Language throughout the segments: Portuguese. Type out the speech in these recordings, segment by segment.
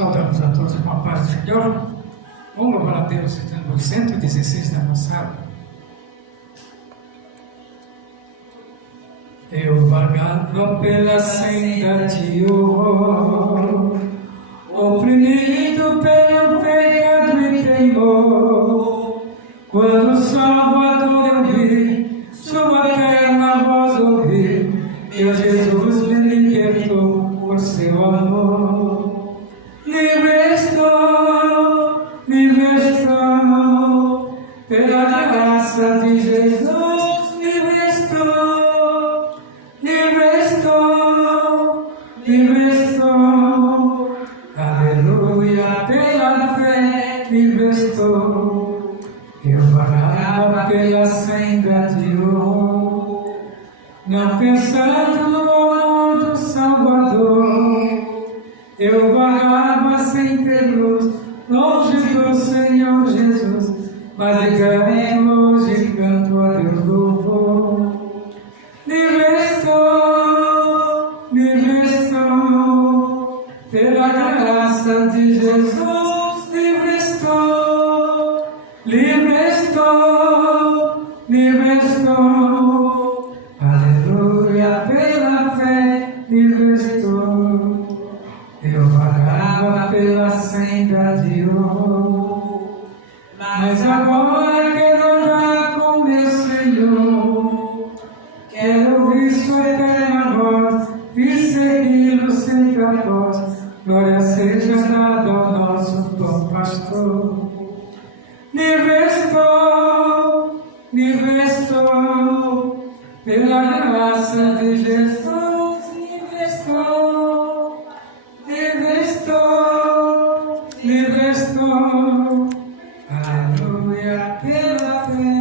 Saudamos a todos com a paz do Senhor. Vamos louvar a Deus, no 116 da nossa. Eu vagava pela senda de horror, oprimido pelo pecado e temor. Quando o Salvador eu vi, sua terna voz ouvi, meu Jesus me libertou por seu amor. Livre estou, pela graça de Jesus, livre estou, aleluia, pela fé, livre estou. Eu vagava pela senda de horror, não pensando no amor do Salvador. Eu vagava sem ter luz, longe do Senhor Jesus, mas de canto hoje canto a Deus louvor. Livre estou, pela graça de Jesus, livre estou, aleluia, pela fé, livre estou. Eu vagava pela senda de horror, mas agora quero andar com meu Senhor. Quero ouvir sua eterna voz e segui-lo sempre após. Glória seja dada ao nosso bom pastor. Livre estou, pela graça de Jesus, livre estou, aleluia, pela fé,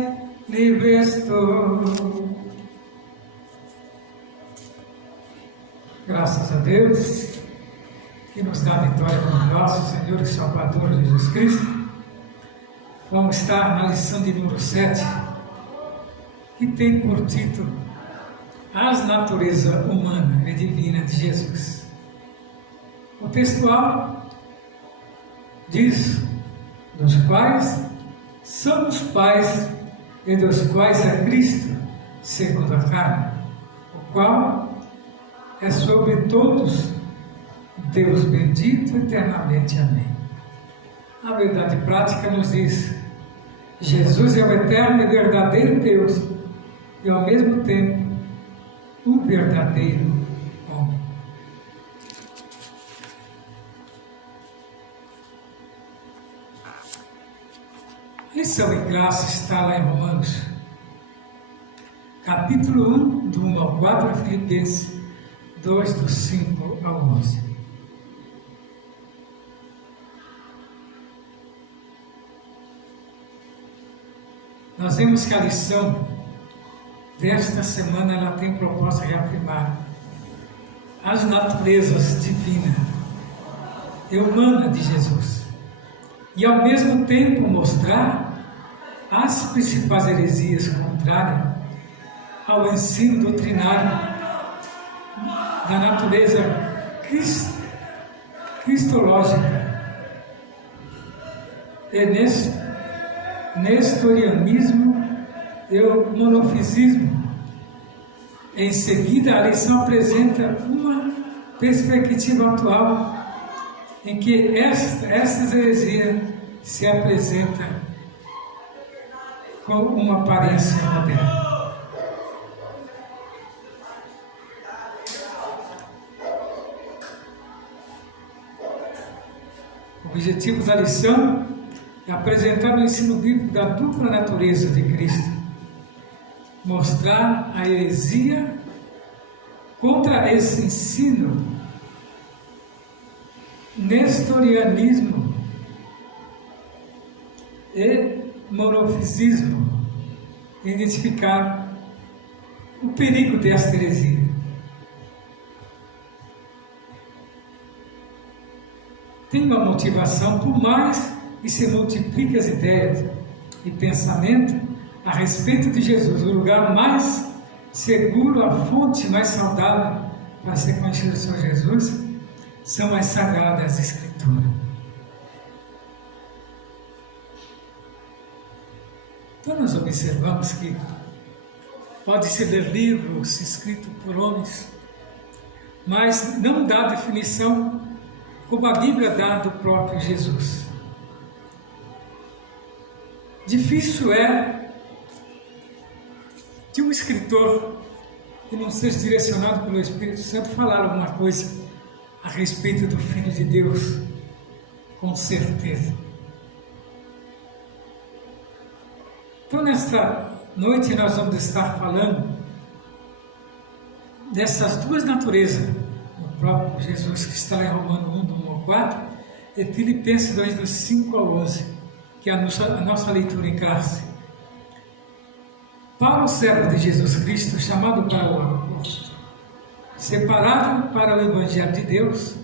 livre estou. Graças a Deus, que nos dá a vitória com o nosso Senhor e Salvador Jesus Cristo. Vamos estar na lição de número 7, que tem por título As Natureza Humana e Divina de Jesus. O textual diz: dos quais somos pais e dos quais é Cristo, segundo a carne, o qual é sobre todos Deus bendito eternamente. Amém. A verdade prática nos diz: Jesus é o eterno e verdadeiro Deus e ao mesmo tempo o verdadeiro homem. A lição em classe está lá em Romanos, capítulo 1, do 1 ao 4, Filipenses 2, do 5 ao 11. Nós vemos que a lição desta semana ela tem proposta de reafirmar as naturezas divina e humana de Jesus e ao mesmo tempo mostrar as principais heresias contrárias ao ensino doutrinário da natureza cristológica e nestorianismo e o monofisismo. Em seguida, a lição apresenta uma perspectiva atual em que essas heresias se apresentam com uma aparência moderna. O objetivo da lição é apresentar o ensino bíblico da dupla natureza de Cristo, mostrar a heresia contra esse ensino, nestorianismo e monofisismo, e identificar o perigo desta heresia. Tem uma motivação, por mais que se multiplique as ideias e pensamento a respeito de Jesus, o lugar mais seguro, a fonte mais saudável para ser conhecido o Senhor Jesus, são as Sagradas Escrituras. Então nós observamos que pode-se ler livros escritos por homens, mas não dá definição como a Bíblia dá do próprio Jesus. Difícil é que um escritor que não seja direcionado pelo Espírito Santo falar alguma coisa a respeito do Filho de Deus, com certeza. Então, nesta noite, nós vamos estar falando dessas duas naturezas do próprio Jesus, que está em Romanos 1, do 1 ao 4, e Filipenses 2, do 5 ao 11, que é a nossa leitura em classe. Paulo, servo de Jesus Cristo, chamado para o apóstolo, separado para o Evangelho de Deus,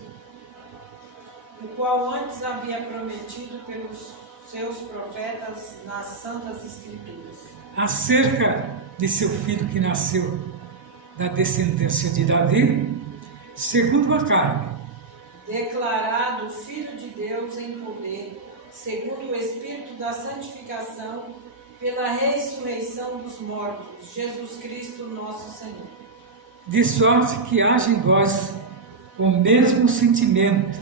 o qual antes havia prometido pelos seus profetas nas Santas Escrituras, acerca de seu filho que nasceu da descendência de Davi, segundo a carne, declarado Filho de Deus em poder, segundo o Espírito da santificação, pela ressurreição dos mortos, Jesus Cristo nosso Senhor. De sorte que haja em vós o mesmo sentimento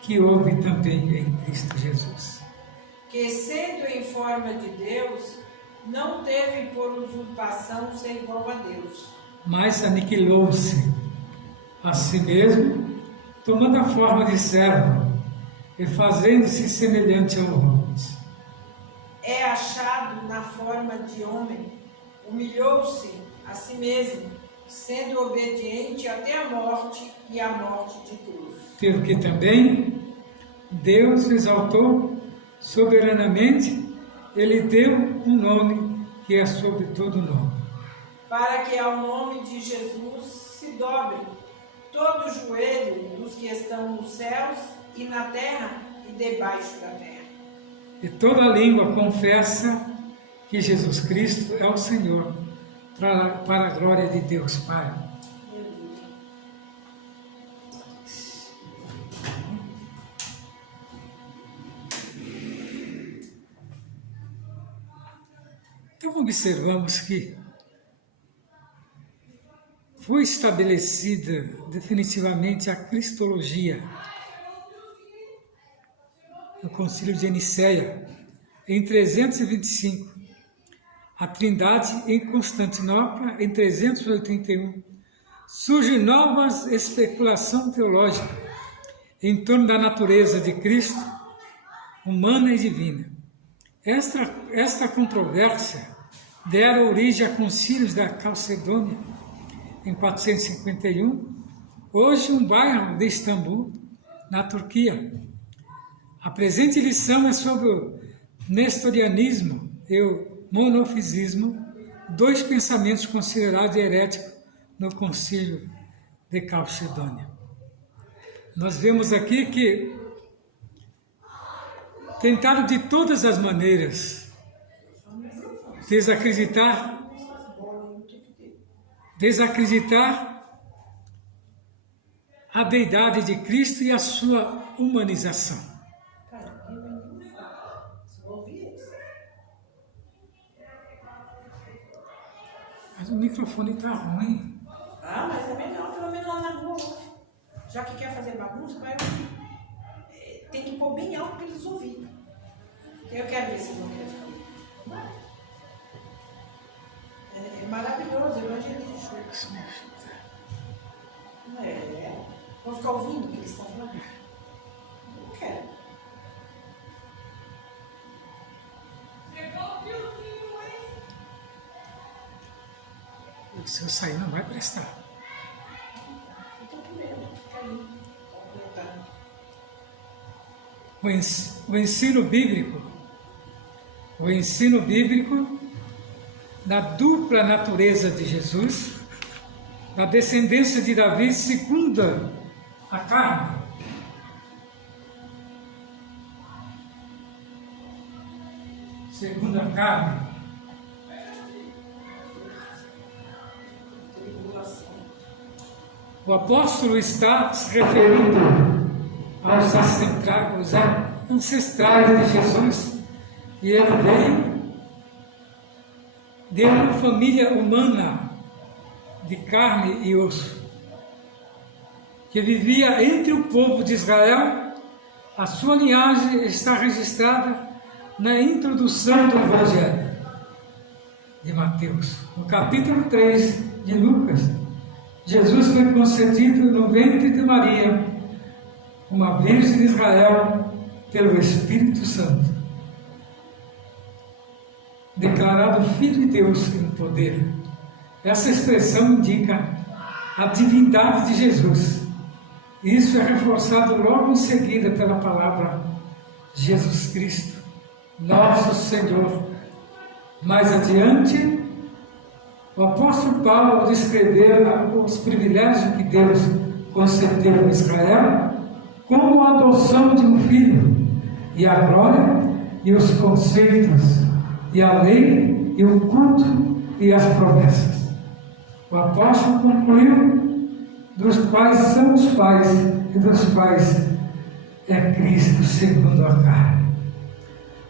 que houve também em Cristo Jesus, que, sendo em forma de Deus, não teve por usurpação ser igual a Deus, mas aniquilou-se a si mesmo, tomando a forma de servo e fazendo-se semelhante aos homens. É achado na forma de homem, humilhou-se a si mesmo, sendo obediente até a morte e a morte de cruz. Pelo que também Deus exaltou soberanamente, Ele deu um nome que é sobre todo nome, para que ao nome de Jesus se dobre todo o joelho dos que estão nos céus e na terra e debaixo da terra. E toda língua confessa que Jesus Cristo é o Senhor, para a glória de Deus Pai. Então observamos que foi estabelecida definitivamente a cristologia no Concílio de Nicéia, em 325, a Trindade em Constantinopla, em 381, surgem novas especulações teológicas em torno da natureza de Cristo, humana e divina. Esta controvérsia dera origem a concílios da Calcedônia, em 451, hoje um bairro de Istambul, na Turquia. A presente lição é sobre o nestorianismo e o monofisismo, dois pensamentos considerados heréticos no concílio de Calcedônia. Nós vemos aqui que tentaram de todas as maneiras desacreditar a deidade de Cristo e a sua humanização. Mas o microfone está ruim. Ah, mas é melhor, pelo menos lá na rua. Já que quer fazer bagunça, vai ouvir. Tem que pôr bem alto para eles ouvirem. Eu quero ver se eles vão querer ficar ali. É maravilhoso, evangelista. Isso me ajuda. Vão ficar ouvindo o que eles estão falando? Não quero. Se eu sair, não vai prestar. Então, primeiro, fica ali, completando. O ensino bíblico da dupla natureza de Jesus, da descendência de Davi segunda a carne, O apóstolo está se referindo aos ancestrais de Jesus, e ele veio de uma família humana de carne e osso, que vivia entre o povo de Israel. A sua linhagem está registrada na introdução do Evangelho de Mateus. No capítulo 3 de Lucas, Jesus foi concebido no ventre de Maria, uma virgem de Israel, pelo Espírito Santo, declarado Filho de Deus em poder. Essa expressão indica a divindade de Jesus. Isso é reforçado logo em seguida pela palavra Jesus Cristo, nosso Senhor. Mais adiante, o apóstolo Paulo, ao descrever os privilégios que Deus concedeu a Israel, como a adoção de um filho, e a glória, e os conceitos, e a lei, e o culto, e as promessas. O apóstolo concluiu: dos quais são os pais, e dos quais é Cristo segundo a carne,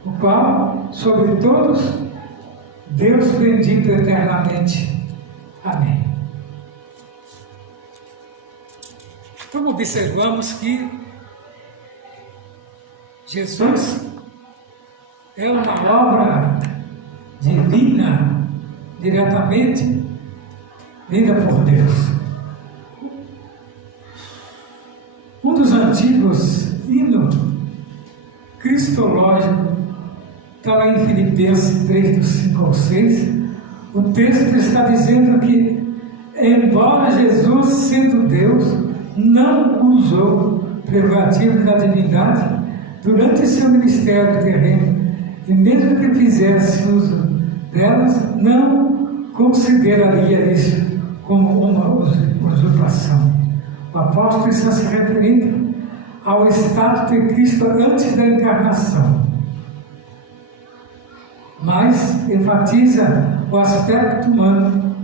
o qual, sobre todos, Deus bendito eternamente. Amém. Então observamos que Jesus é uma obra divina, diretamente vinda por Deus. Um dos antigos hinos cristológicos está lá em Filipenses 3, do 5 ao 6. O texto está dizendo que, embora Jesus, sendo Deus, não usou prerrogativas da divindade durante seu ministério terreno, e mesmo que fizesse uso delas, não consideraria isso como uma usurpação. O apóstolo está se referindo ao estado de Cristo antes da encarnação, mas enfatiza o aspecto humano.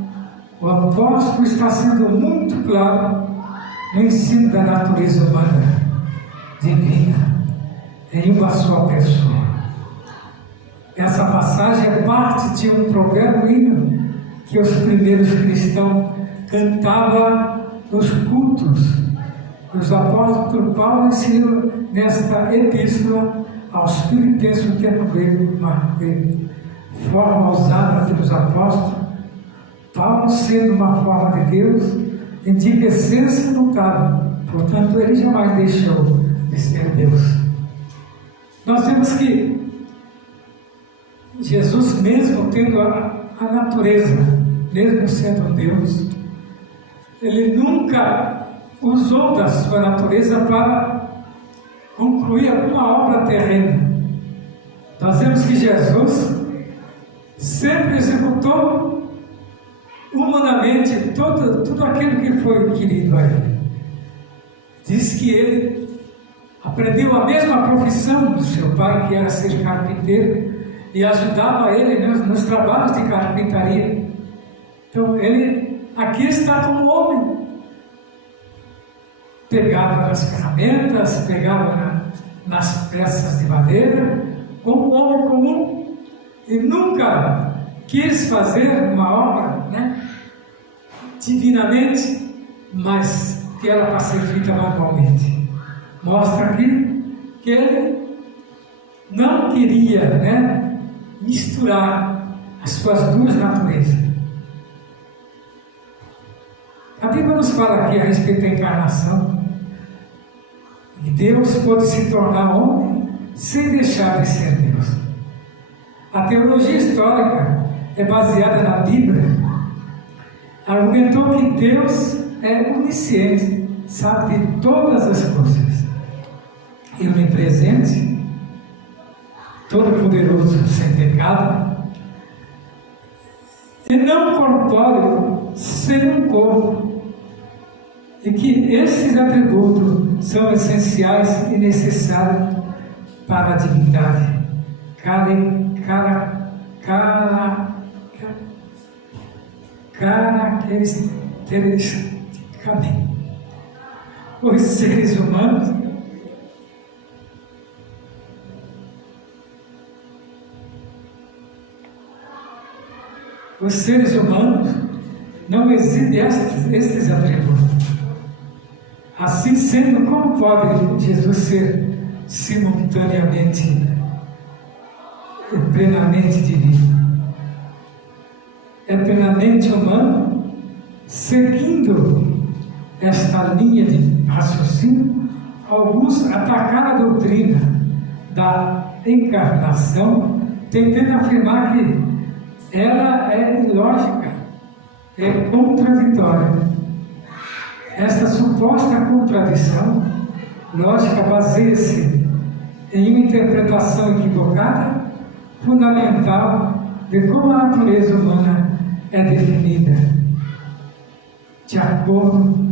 O apóstolo está sendo muito claro no ensino da natureza humana divina em uma só pessoa. Essa passagem é parte de um provérbio hino que os primeiros cristãos cantavam nos cultos. Os apóstolos Paulo ensinou nesta epístola aos Filipenses o tempo grego, forma usada pelos apóstolos. Paulo, sendo uma forma de Deus, indica essência imutável, portanto ele jamais deixou de ser Deus. Nós temos que Jesus, mesmo tendo a natureza, mesmo sendo Deus, ele nunca usou da sua natureza para concluir alguma obra terrena. Nós vemos que Jesus sempre executou humanamente tudo aquilo que foi querido a ele. Diz que ele aprendeu a mesma profissão do seu pai, que era ser carpinteiro, e ajudava ele nos trabalhos de carpintaria. Então ele aqui está como homem, pegava nas ferramentas, pegava nas peças de madeira, como um homem comum, e nunca quis fazer uma obra, divinamente, mas que era para ser feita normalmente. Mostra aqui que ele não queria, misturar as suas duas naturezas. A Bíblia nos fala aqui a respeito da encarnação, e Deus pode se tornar homem sem deixar de ser Deus. A teologia histórica é baseada na Bíblia. Argumentou que Deus é onisciente, sabe de todas as coisas, e onipresente, todo-poderoso, sem pecado, e não corpóreo, sem um corpo, e que esses atributos são essenciais e necessários para a divindade, caracteristicamente. os seres humanos não exibem estes atributos. Assim sendo, como pode Jesus ser simultaneamente e plenamente divino? É plenamente humano, seguindo esta linha de raciocínio. Alguns atacaram a doutrina da encarnação, tentando afirmar que ela é ilógica, é contraditória. Esta suposta contradição lógica baseia-se em uma interpretação equivocada, fundamental, de como a natureza humana é definida, de acordo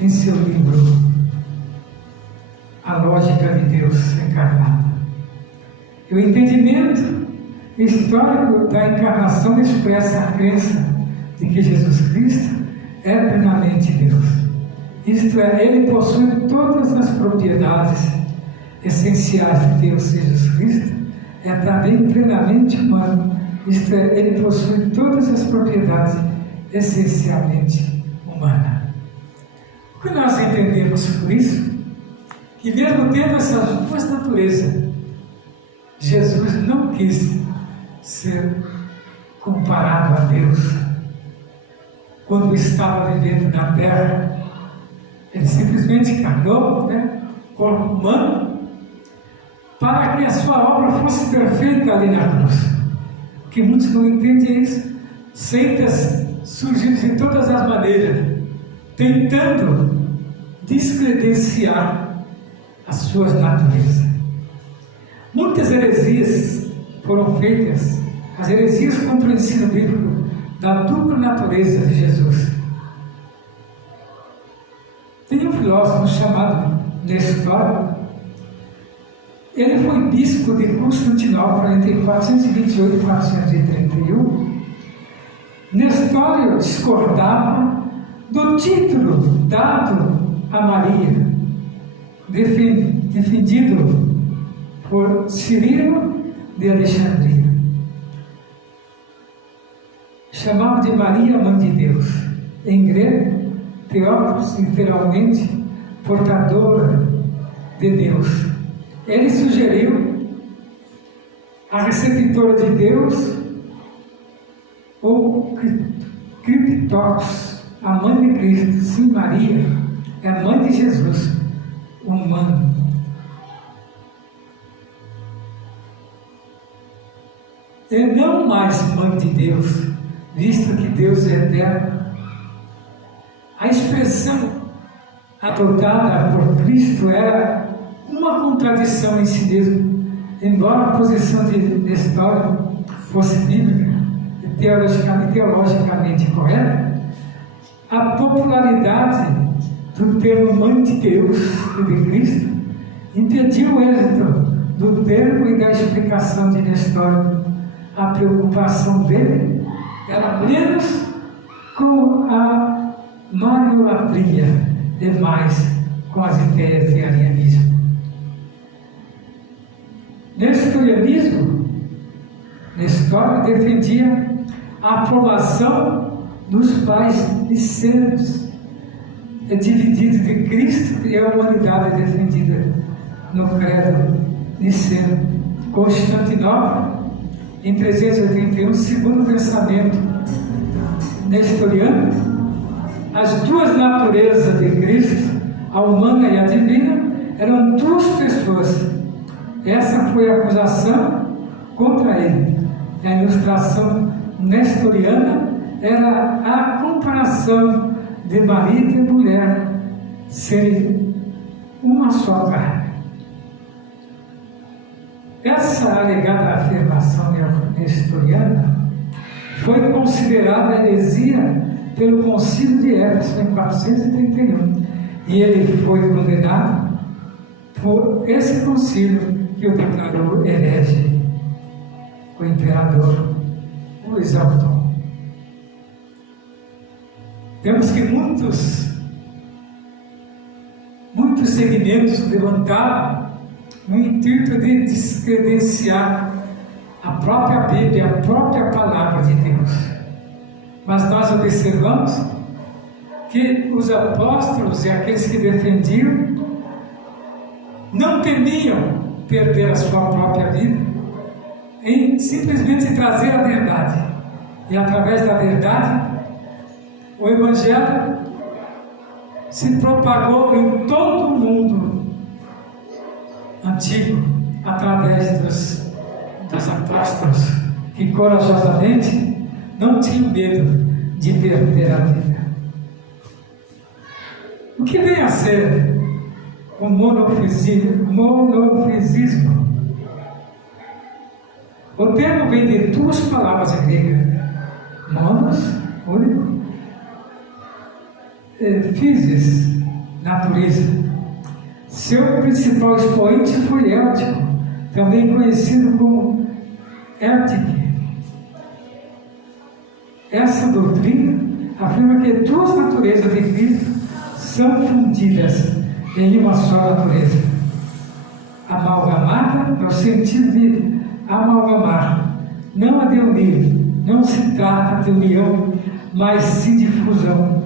em seu livro A Lógica de Deus Encarnado. O entendimento histórico da encarnação expressa a crença de que Jesus Cristo é plenamente Deus. Isto é, Ele possui todas as propriedades essenciais de Deus. Jesus Cristo é também plenamente humano. Isto é, Ele possui todas as propriedades essencialmente humanas. O que nós entendemos por isso? Que mesmo tendo essas duas naturezas, Jesus não quis ser comparado a Deus. Quando estava vivendo na terra, Ele simplesmente encarnou, corpo humano, para que a sua obra fosse perfeita ali na cruz. Que muitos não entendem isso. Seitas surgiram de todas as maneiras, tentando descredenciar as suas naturezas. Muitas heresias foram feitas, as heresias contra o ensino bíblico da dupla natureza de Jesus. Tem um filósofo chamado Nestório. Ele foi bispo de Constantinopla entre 428 e 431. Nestório discordava do título dado a Maria, defendido por Cirilo de Alexandria. Chamava de Maria, Mãe de Deus. Em grego, Theotokos, literalmente, portadora de Deus. Ele sugeriu a receptora de Deus, ou Criptokos, a mãe de Cristo. Sim, Maria é a mãe de Jesus, humano. E não mais mãe de Deus, visto que Deus é eterno. A expressão adotada por Cristo era uma contradição em si mesmo, embora a posição de Nestório fosse bíblica e teologicamente correta. A popularidade do termo Mãe de Deus e de Cristo impediu o êxito do termo e da explicação de Nestório. A preocupação dele era menos com a mariolatria e mais com as ideias de arianismo. Nestorianismo, Nestório defendia a formação dos pais nicênicos, dividido de Cristo, e a humanidade defendida no credo niceno. Constantinopla, em 381, segundo o pensamento nestoriano, as duas naturezas de Cristo, a humana e a divina, eram duas pessoas. Essa foi a acusação contra ele. A ilustração nestoriana era a comparação de marido e mulher serem uma só carne. Essa alegada afirmação nestoriana foi considerada heresia pelo Concílio de Éfeso em 431, e ele foi condenado por esse concílio, que o declarou herege, o imperador o exaltou. Vemos que muitos muitos segmentos levantaram no intuito de descredenciar a própria Bíblia, a própria Palavra de Deus. Mas nós observamos que os apóstolos e aqueles que defendiam não temiam perder a sua própria vida em simplesmente trazer a verdade. E através da verdade, o Evangelho se propagou em todo o mundo antigo, através dos apóstolos, que corajosamente não tinham medo de perder a vida. O que vem a ser o monofisismo? O termo vem de duas palavras gregas: monos, único, physis, natureza. Seu principal expoente foi Éltico, também conhecido como Éltique. Essa doutrina afirma que duas naturezas de Cristo são fundidas em uma só natureza, amalgamada no sentido de amalgamar, não a de unir. Não se trata de união, mas sim de fusão,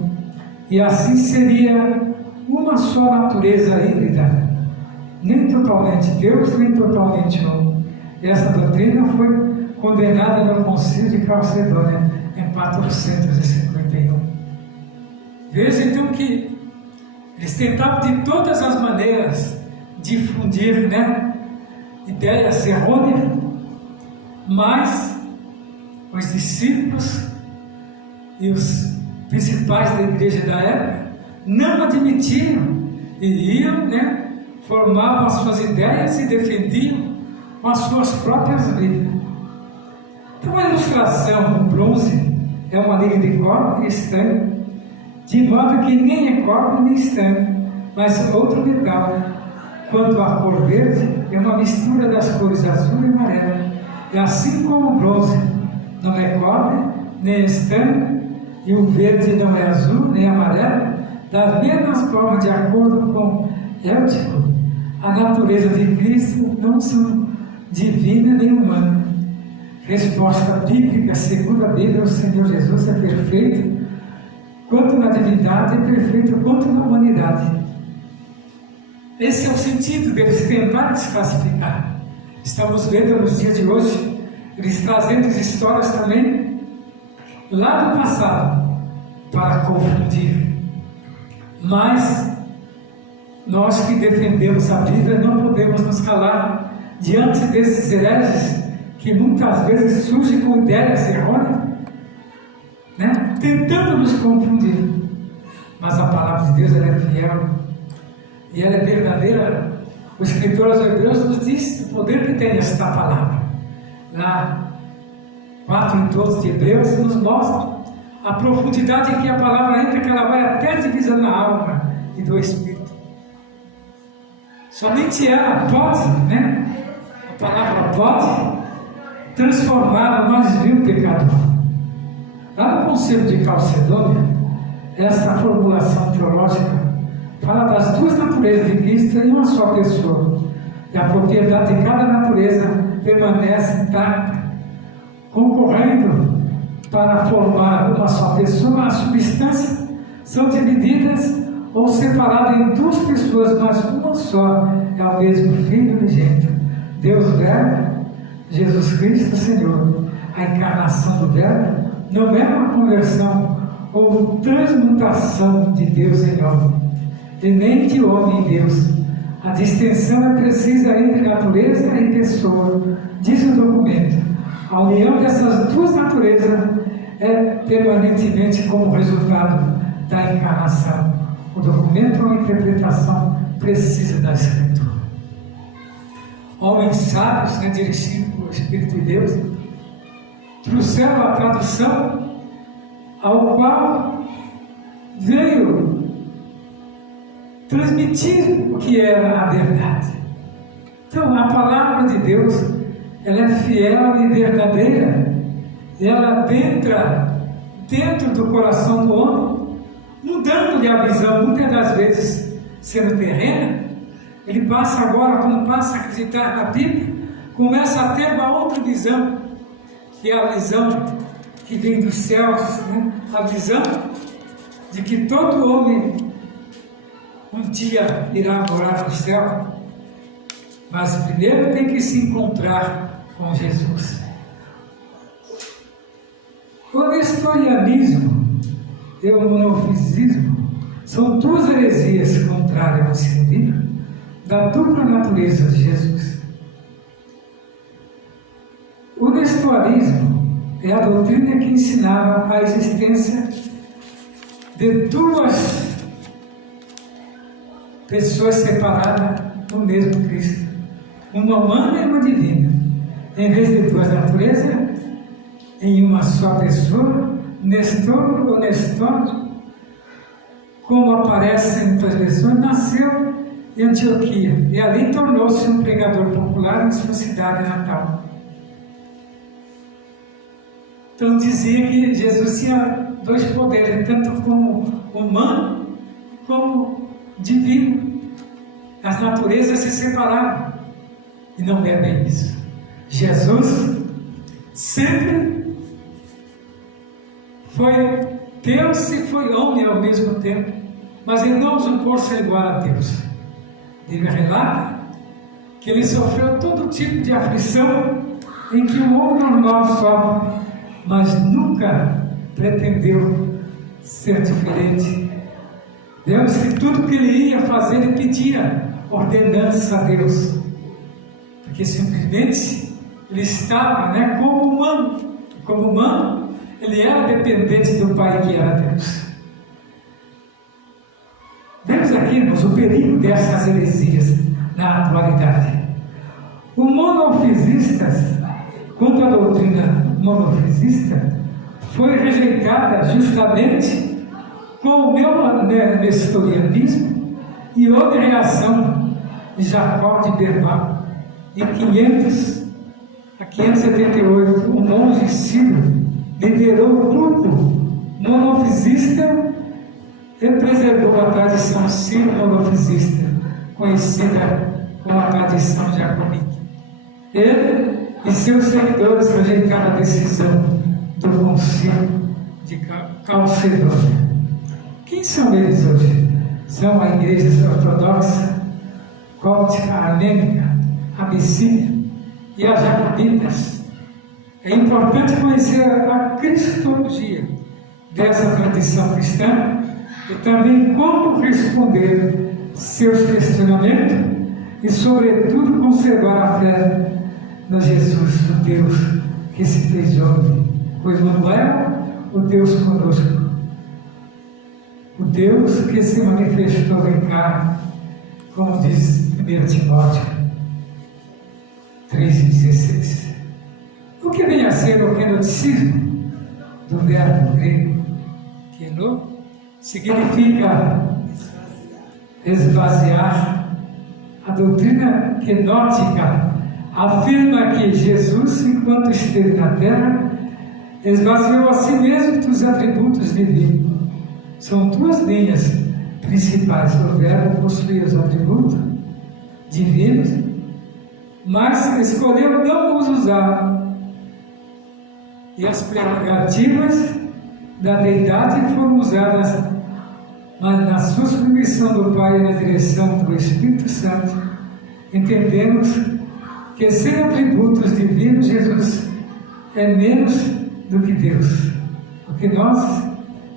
e assim seria uma só natureza híbrida, nem totalmente Deus, nem totalmente homem. Essa doutrina foi condenada no Concílio de Calcedônia em 451. Veja então que eles tentavam de todas as maneiras difundir, ideias errôneas, mas os discípulos e os principais da igreja da época não admitiam e iam, formavam as suas ideias e defendiam com as suas próprias vidas. Então a ilustração no bronze é uma linha de cobre e estanho, de modo que nem é cobre nem estanho, mas outro metal. Quanto à cor verde, é uma mistura das cores azul e amarela. E assim como o bronze não é cobre nem estanho, e o verde não é azul nem amarelo, da mesma forma, de acordo com Éltico, a natureza de Cristo não são divina nem humana. Resposta bíblica: segundo a Bíblia, o Senhor Jesus é perfeito quanto na divindade e perfeito quanto na humanidade. Esse é o sentido deles tentar desclassificar. Estamos vendo nos dias de hoje eles trazendo as histórias também lá do passado para confundir. Mas nós que defendemos a Bíblia não podemos nos calar diante desses hereges que muitas vezes surgem com ideias errôneas, tentando nos confundir. Mas a palavra de Deus, ela é fiel e ela é verdadeira. O escritor aos Hebreus nos diz o poder que tem esta palavra. Lá 4:12 de Hebreus nos mostra a profundidade em que a palavra entra, que ela vai até a divisão da alma e do espírito. Somente ela pode, a palavra pode transformar o mais vil pecador. Lá no Concílio de Calcedônia, essa formulação teológica fala das duas naturezas de Cristo em uma só pessoa, e a propriedade de cada natureza permanece intacta, concorrendo para formar uma só pessoa. As substâncias são divididas ou separadas em duas pessoas, mas uma só é o mesmo Filho unigênito, Deus Verbo, Jesus Cristo Senhor. A encarnação do Verbo não é uma conversão ou transmutação de Deus em homem, e nem de homem em Deus. A distinção é precisa entre natureza e pessoa, diz o documento. A união dessas duas naturezas é permanentemente como resultado da encarnação. O documento é uma interpretação precisa da Escritura. Homens sábios, dirigidos pelo Espírito de Deus, trouxeram a tradução ao qual veio transmitir o que era a verdade. Então, a palavra de Deus, ela é fiel e verdadeira, e ela adentra dentro do coração do homem, mudando-lhe a visão, muitas das vezes sendo terrena, ele passa agora, quando passa a acreditar na Bíblia, começa a ter uma outra visão, que é a visão que vem dos céus, né? A visão de que todo homem um dia irá morar no céu, mas primeiro tem que se encontrar com Jesus. O nestorianismo e o monofisismo são duas heresias contrárias ao ensino bíblico da dupla natureza de Jesus. O nestorianismo é a doutrina que ensinava a existência de duas pessoas separadas no mesmo Cristo, uma humana e uma divina, em vez de duas naturezas, em uma só pessoa, Nestor ou Nestor, como aparece em duas pessoas, nasceu em Antioquia e ali tornou-se um pregador popular em sua cidade natal. Então dizia que Jesus tinha dois poderes, tanto como humano como divino. As naturezas se separavam. E não é bem isso. Jesus sempre foi Deus e foi homem ao mesmo tempo, mas ele não usurpou ser igual a Deus. Ele relata que ele sofreu todo tipo de aflição em que o homem normal sofre, mas nunca pretendeu ser diferente. Vemos que tudo que ele ia fazer, ele pedia ordenança a Deus, porque simplesmente ele estava, como humano. Como humano, ele era dependente do Pai, que era Deus. Vemos aqui, irmãos, o perigo dessas heresias na atualidade. O monofisista, quanto à doutrina monofisista, foi rejeitada justamente com o meu nestorianismo e houve reação de Jacó de Berbal. Em 578, o monge Ciro liderou o grupo monofisista e preservou a tradição ciro-monofisista, conhecida como a tradição jacobita. Ele e seus seguidores rejeitaram a decisão do concílio de Calcedônia. Quem são eles hoje? São a Igreja Ortodoxa, Cóptica, Armênica, Abissínia e as Jacobitas. É importante conhecer a cristologia dessa tradição cristã e também como responder seus questionamentos e, sobretudo, conservar a fé no Jesus, o Deus que se fez homem, o Emmanuel, o Deus conosco, o Deus que se manifestou em carne, como diz 1 Timóteo 3,16. O que vem a ser o kenoticismo, do verbo grego keno, significa esvaziar. A doutrina kenótica afirma que Jesus, enquanto esteve na terra, esvaziou a si mesmo dos atributos divinos. São duas linhas principais. O verbo possui os atributos divinos, mas escolheu não os usar. E as prerrogativas da deidade foram usadas, mas na sua submissão do Pai e na direção do Espírito Santo, entendemos que sem atributos divinos, Jesus é menos do que Deus. Porque nós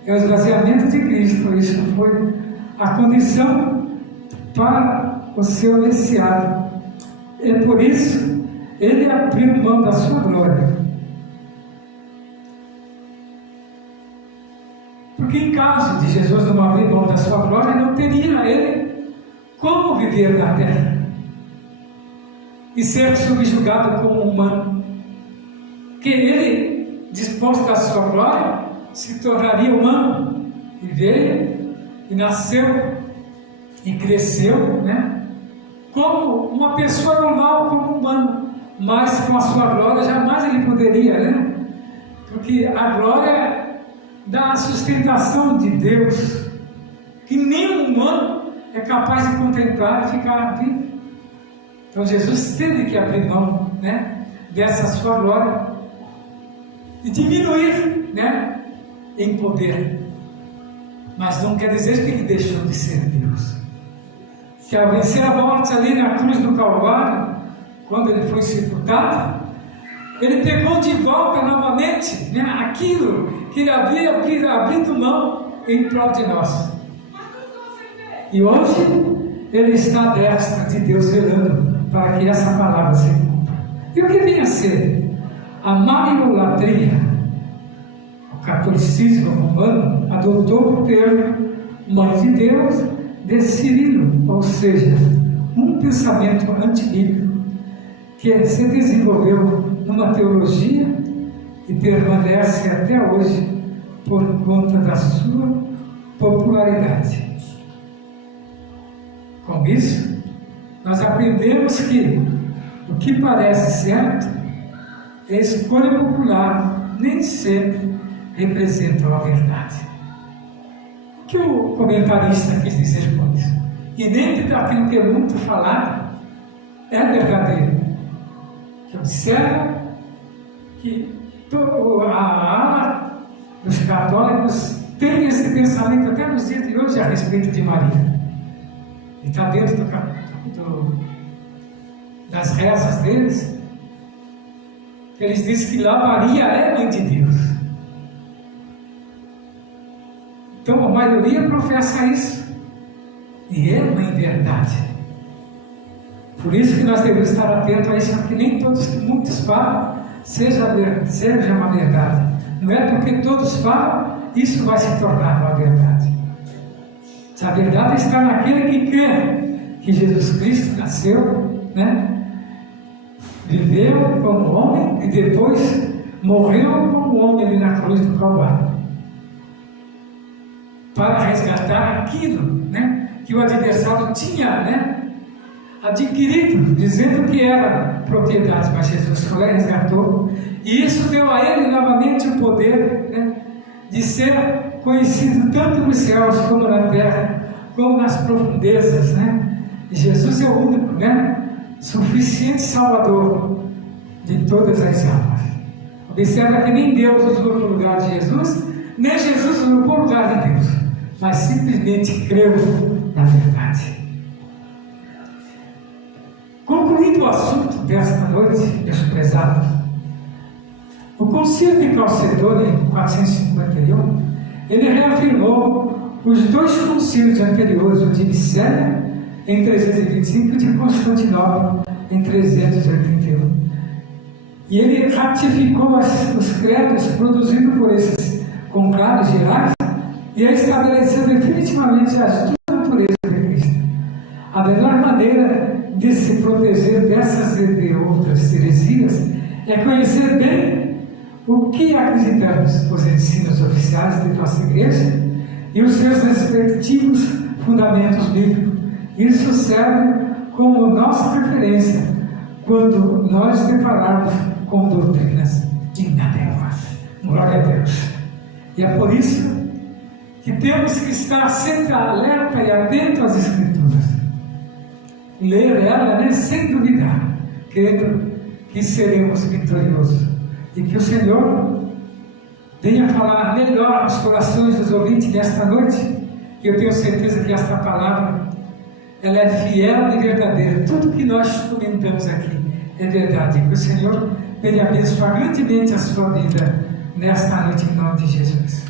é o esvaziamento de Cristo. Isso foi a condição para o seu Messias. E por isso, ele abriu mão da sua glória. Porque em caso de Jesus não abrir mão da sua glória, não teria ele como viver na terra e ser subjugado como humano. Que ele, disposto da sua glória, se tornaria humano, e veio, e nasceu, e cresceu, como uma pessoa normal, como humano, mas com a sua glória jamais ele poderia, porque a glória dá a sustentação de Deus, que nenhum humano é capaz de contemplar e ficar vivo. Então Jesus teve que abrir mão, né, dessa sua glória e diminuir, né, em poder. Mas não quer dizer que ele deixou de ser Deus. Que ao vencer a morte ali na cruz do Calvário, quando ele foi sepultado, ele pegou de volta novamente, né, aquilo que ele havia abrido mão em prol de nós. E hoje ele está à destra de Deus velando para que essa palavra se cumpra. E o que vinha a ser? A mariolatria. O catolicismo romano adotou o termo Mãe de Deus de Cirilo, ou seja, um pensamento antibíblico que se desenvolveu numa teologia e permanece até hoje por conta da sua popularidade. Com isso, nós aprendemos que o que parece certo é escolha popular, nem sempre representa a verdade. O que o comentarista quis dizer com isso? E dentro daquilo que é muito falado, é verdadeiro. Que observa que a ala dos católicos tem esse pensamento até nos dias de hoje a respeito de Maria. E está dentro das rezas deles, eles dizem que lá Maria é mãe de Deus. Então a maioria professa isso, e é uma verdade. Por isso que nós devemos estar atentos a isso, que nem todos que muitos falam seja uma verdade. Não é porque todos falam, isso vai se tornar uma verdade. A verdade está naquele que crê que Jesus Cristo nasceu, né? Viveu como homem e depois morreu como homem ali na cruz do Calvário, para resgatar aquilo, né, que o adversário tinha, né, adquirido, dizendo que era propriedade, mas Jesus foi lá e resgatou, e isso deu a ele novamente o poder, né, de ser conhecido tanto nos céus como na terra, como nas profundezas, né? E Jesus é o único, né, suficiente Salvador de todas as almas. Observa que nem Deus usou o lugar de Jesus, nem Jesus usou o lugar de Deus, mas simplesmente creu na verdade. Concluindo o assunto desta noite, meus prezados, o Concílio de Calcedônia, em 451, ele reafirmou os dois concílios anteriores, o de Nicéia, em 325, e de Constantinopla, em 381. E ele ratificou os credos produzidos por esses conclaves gerais e estabeleceu definitivamente as duas naturezas de Cristo. A melhor maneira de se proteger dessas e de outras heresias é conhecer bem o que acreditamos, os ensinos oficiais de nossa igreja e os seus respectivos fundamentos bíblicos. Isso serve como nossa preferência quando nós depararmos com doutrinas inadequadas. Glória a Deus. E é por isso que temos que estar sempre alerta e atento às Escrituras. Ler ela, né, sem duvidar, crendo que seremos vitoriosos. E que o Senhor venha falar melhor aos corações dos ouvintes nesta noite. E eu tenho certeza que esta palavra, ela é fiel e verdadeira. Tudo que nós comentamos aqui é verdade. Que o Senhor venha abençoar grandemente a sua vida nesta noite, em nome de Jesus.